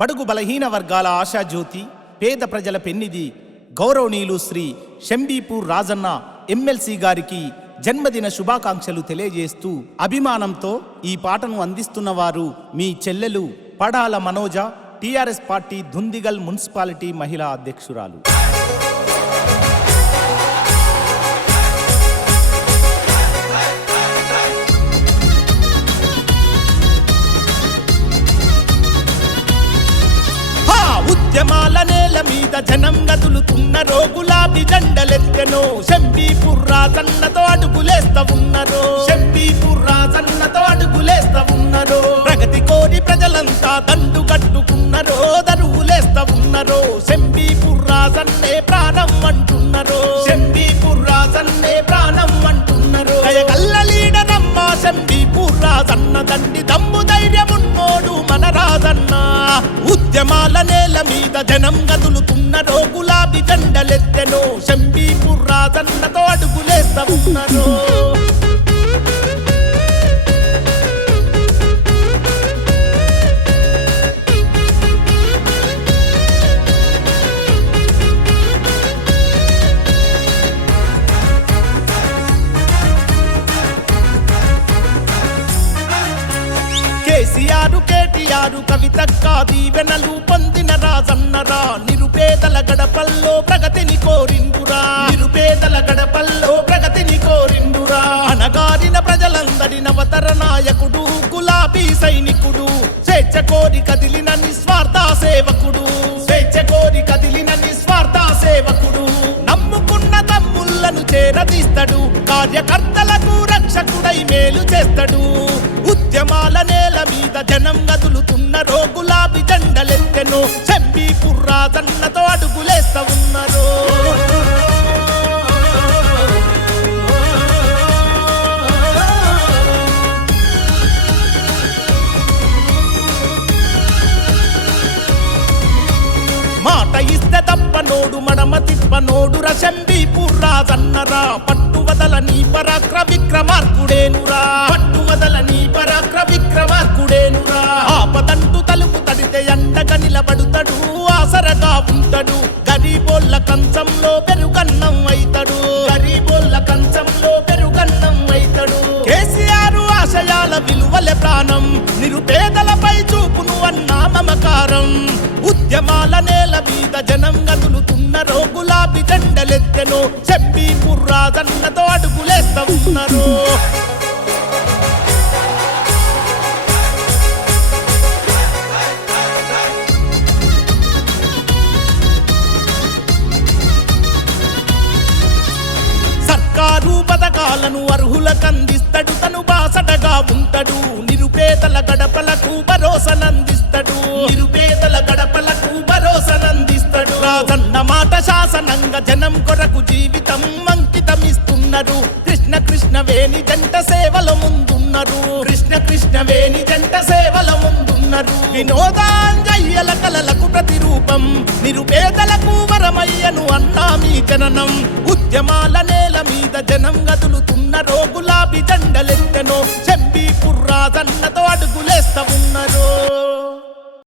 బడుగు బలహీన వర్గాల ఆశాజ్యోతి, పేద ప్రజల పెన్నిది గౌరవనీయులు శ్రీ షంబీపూర్ రాజన్న ఎమ్మెల్సీ గారికి జన్మదిన శుభాకాంక్షలు తెలియజేస్తూ అభిమానంతో ఈ పాటను అందిస్తున్నవారు మీ చెల్లెలు Padala Manoja, TRS party Dundigal municipality మహిళా అధ్యక్షురాలు. ఉద్యమాల నేల మీద జనం గదులుతున్నరో, గులాబీ జెండలెత్తెనో, షంబీపూర్ రాజన్నతో అడుగులేస్తా ఉన్నరో, షంబీపూర్ రాజన్నతో అడుగులేస్తా ఉన్నరో. ప్రగతి కోరి ప్రజలంతా దండు కట్టుకున్నరో, దరువులేస్తా ఉన్నరో, షంబీపూర్ రాజన్నే ప్రాణం అంటున్నరో, షంబీపూర్ రాజన్నే ప్రాణం అంటున్నరో. కయగల్ల లీడరమ్మ షంబీపూర్ రాజన్న, దండి దమ్ము ధైర్యమున్నోడు మన రాజన్న. ఉద్యమాల నేల మీద జనం గదులుతున్నరో, గులాబీ జెండలెత్తెనో, షంబీపూర్ రాజన్నతో అడుగులేస్తా ఉన్నరో. కేసీఆర్, కేటీఆర్, కవితక్క దీవెనలు పొందిన రాజన్నరా. నిరుపేదల గడపల్లో ప్రగతిని కోరిండురా, నిరుపేదల గడపల్లో ప్రగతిని కోరిండురా. అనగారిన ప్రజలందరి నవతర నాయకుడు, గులాబీ సైనికుడు, స్వేచ్ఛ కోరి కదిలిన నిస్వార్థ సేవకుడు, స్వేచ్ఛ కోరి కదిలిన నిస్వార్థ సేవకుడు. నమ్ముకున్న తమ్ముళ్లను చేరదీస్తాడు, కార్యకర్తలకు రక్షకుడై మేలు చేస్తాడు. ఉద్యమాల నేల మీద జనం గదులుతున్నరో, గులాబీ జెండలెత్తెనో, షంబీపూర్ రాజన్నతో అడుగులేస్తా ఉన్నరో. మాట ఇస్తే తప్పనోడు, మడమ తిప్పనోడురా, షంబీపూర్ రాజన్నరా. పట్టువదల నీ పరాక్ర విక్రమార్కుడేనురా, పట్టువదల నీ పరాక్ర విక్రమార్కుడేనురా. ఆపదంటూ తలుపు తడితే అండగా నిలబడుతాడు, ఆసరగా ఉంటాడు. గరీబోళ్ళ కంచంలో పెరుగన్నం అయితాడు, గరీబోళ్ళ కంచంలో పెరుగన్నం అయితాడు. కేసీఆర్ ఆశయాల విలువలే ప్రాణం, నిరుపేదలపై చూపును అన్నా మమకారం. ఉద్యమాల నేల మీద జనం గదులుతున్నరో, గులాబీ జెండలెత్తెనో, షంబీపూర్ రాజన్నతో అడుగులేస్తా ఉన్నరో. సర్కారు పథకాలను అర్హులకందిస్తాడు, తను బాసటగా ఉంటాడు. నిరుపేదల గడపలకు భరోసనందిస్తాడు, నిరుపేదల గడపలకు భరోసనందిస్తాడు. రాజన్న మాట శాసనంగా జనం కొరకు జీవితం అంకితమిస్తున్నారు. కృష్ణ కృష్ణ వేణి జంట సేవల ముందున్నారు, కృష్ణ కృష్ణ వేణి జంట సేవల ముందున్నారు. వినోదాంజయ్యల కలలకు ప్రతిరూపం, నిరుపేదలకు వరమయ్యను అన్నా మీ జననం. ఉద్యమాల నేల మీద జనం గదులుతున్నరో, గులాబీ జెండలెత్తెనో, షంబీపూర్ రాజన్నతో